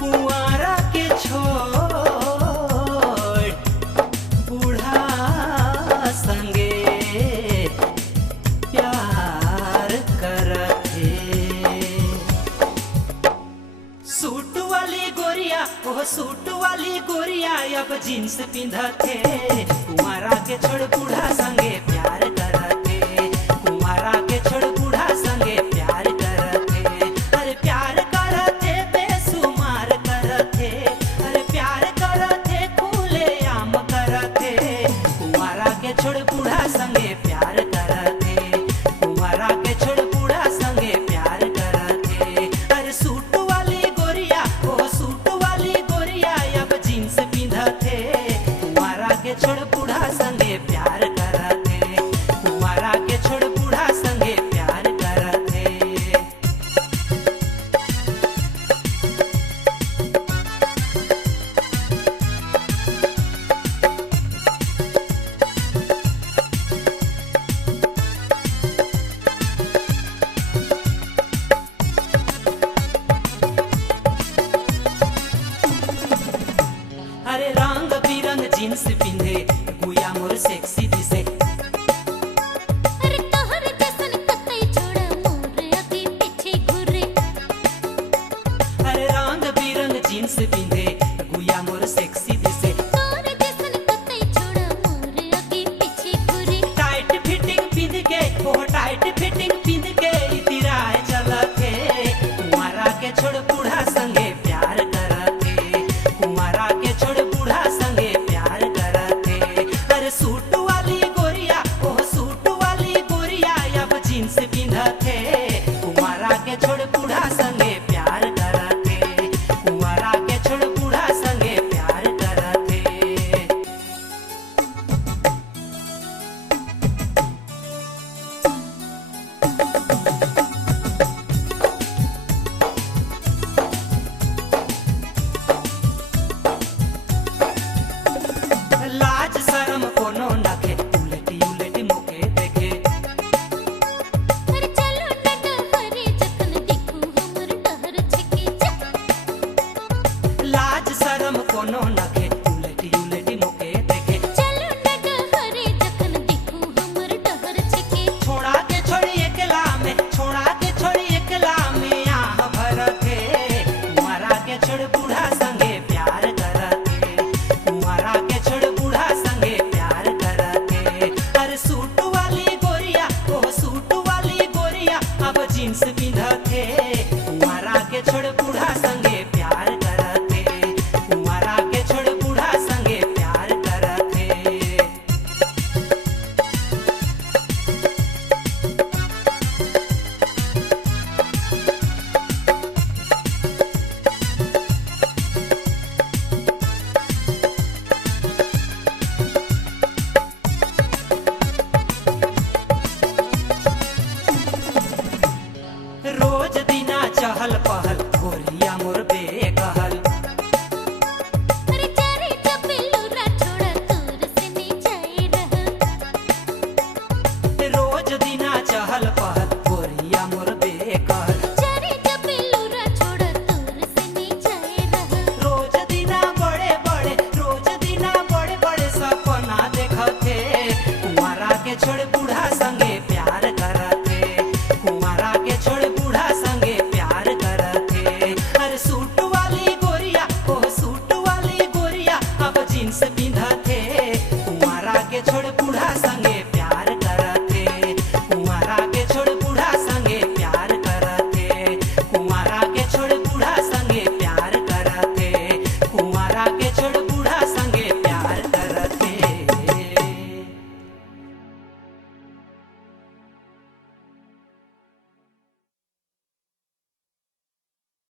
कुंवारा के छोड़ बूढ़ा संगे प्यार करथे। सूट वाली गोरिया ओह सूट वाली गोरिया अब जींस पिंधथे। कुंवारा के छोड़ बूढ़ा संगे प्यार करथे। कुंवारा के छोड़ बूढ़ा संगे प्यार करथे। अरे प्यार करथे बेसुमार करथे। अरे प्यार करथे खुले आम करथे। कुंवारा के छोड़ बूढ़ा संगे प्यार करथे। कुंवारा के छोड़ बूढ़ा संगे प्यार करथे। अरे सूट वाली गोरिया ओह सूट वाली गोरिया अब जींस पिंधथे। कुंवारा के छोड़ बूढ़ा संगे प्यार करथे। कुंवारा के छोड़ बूढ़ा संगे प्यार करथे। अरे रंग बिरंग जींस पिंधे गुया मोर सेक्सी दिसे। अरे तोहर जैसन कतई छोड़ा मोर आगे पीछे घूरे। अरे रंग बिरंग जींस पिंधे गुया मोर सेक्सी दिसे। तोहर जैसन कतई छोड़ा मोर आगे पीछे घूरे। टाइट फिटिंग पिंध के ओह टाइट फिटिंग पिंध के इतिराए चलथे। कुंवारा के छोड़ बूढ़ा संगे प्यार करथे। कुंवारा के छोड़ बूढ़ा संगे प्यार करथे। अरे सूट वाली गोरिया ओह सूट वाली गोरिया अब जींस पिंधथे। कुंवारा के छोड़ बूढ़ा संगे प्यार करथे। कुंवारा के छोड़ बूढ़ा संगे प्यार करथे। लाज शरम कोनो नखे उलटी उलटी मुके देखे। अरे चलो नटहरे जखन देखू हमर टहर छके जा। लाज शरम कोनो नखे उलटी उलटी मुके देखे। चलो नटहरे जखन देखू हमर टहर छके। छोड़ा के छोड़ी एकला में छोड़ा के छोड़ी एकला में आह भरथे। कुंवारा के छोड़ बूढ़ा संगे प्यार करथे। कुंवारा के छोड़ बूढ़ा संगे प्यार करथे। अरे सूट वाली गोरिया ओह सूट वाली गोरिया अब जींस पिंधथे। कुंवारा के छोड़ बूढ़ा संगे प्यार करथे। कुंवारा के छोड़ बूढ़ा संगे प्यार करथे। रोज दिना चहल पहल गोरिया मोर बेकहल। अरे चारे चपेलूरा छोड़ा तोर से नहीं जाए रह। रोज दिना चहल पहल गोरिया मोर बेकहल। चारे चपेलूरा छोड़ा तोर से नहीं जाए रह। रोज दिना बड़े बड़े सपना देखथे। कुंवारा के छोड़ बूढ़ा संगे प्यार करथे। कुंवारा के छोड़ बूढ़ा संगे प्यार करथे। अरे सूट वाली गोरिया ओह सूट वाली गोरिया अब जींस पिंधथे। कुंवारा के छोड़ बूढ़ा संगे प्यार करथे। कुंवारा के छोड़ बूढ़ा संगे प्यार करथे। कुंवारा के छोड़